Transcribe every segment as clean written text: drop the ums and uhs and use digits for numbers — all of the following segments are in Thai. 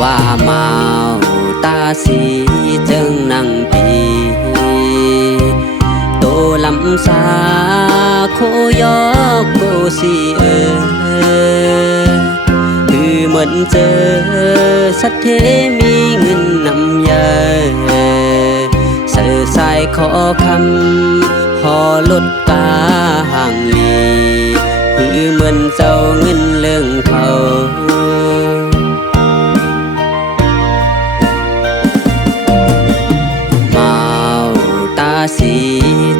ว่าเมาตาสีจึงนั่งปีโตลำสาโคยอกโกสีคือเหมือนเจอสัตเทมีเงินนำยาเสือสายขอคำหอลดกาห่างลีคือเหมือนเจ้าเงินเรื่องเขาเมาตาสี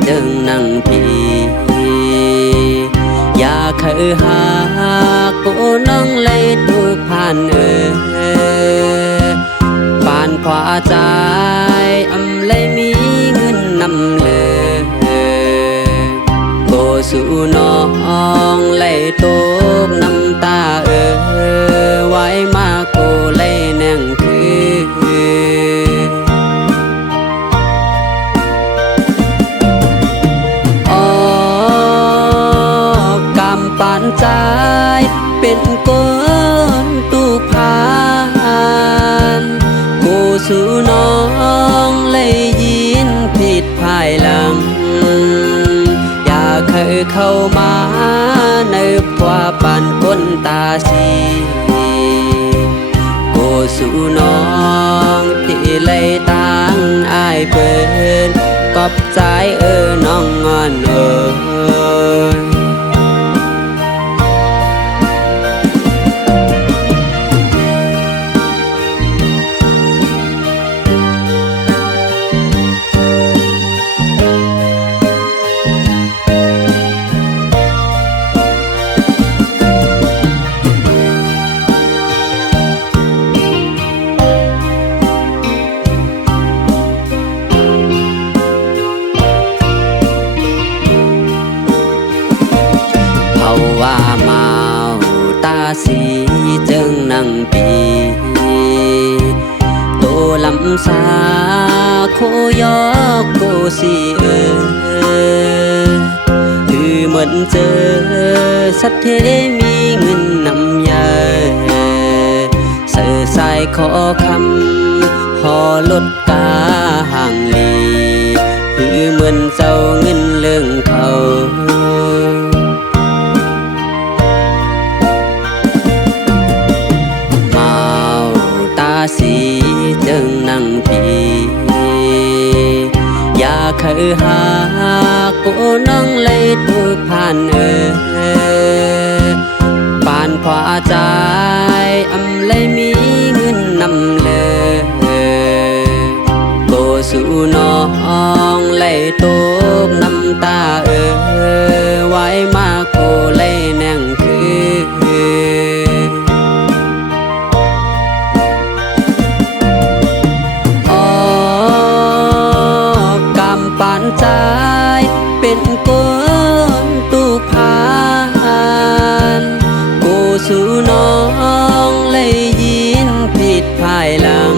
จึงนั่งพีอยากเคยหากูน้องเลยถูกผ่านผ่านขวาใจอำเลยมีเงินนำเลยโกสู่น้องเลยตกน้ำตาไว้มาโกเลยแน่งคือปานใจเป็นคนตุพานกูสู่น้องเลยยินผิดภายหลังอยากเคยเข้ามาในกว่าปานคนตาสีกูสู่น้องที่เลยตั้งอายเปิดกอบใจน้องงอนว่าเมาตาสีจึงนั่งปีโตลำสาโคยอกโกสีคือเหมือนเจอสัตเทมีเงินนำยาเสือสายขอคำหอลดกาห่างลีคือเหมือนเจ้าเงินเรื่องเขาสีจึงนั่งพีอยากเคยหากูน้องเลยถูกผ่านปานขวาใจอำเลยมีเงินนำเลยโกสู่น้องเลยตกน้ำตาไว้มาโกเลยแน่งคืปานใจเป็นคนตุพานกูสู่น้องเลยยินผิดภายหลัง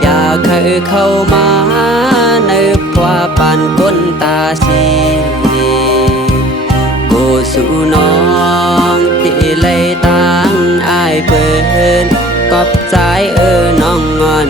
อยากเคยเข้ามาในกว่าปานคนตาสีกูสู่น้องที่เลยตั้งอายเปิดกอบใจน้องงอน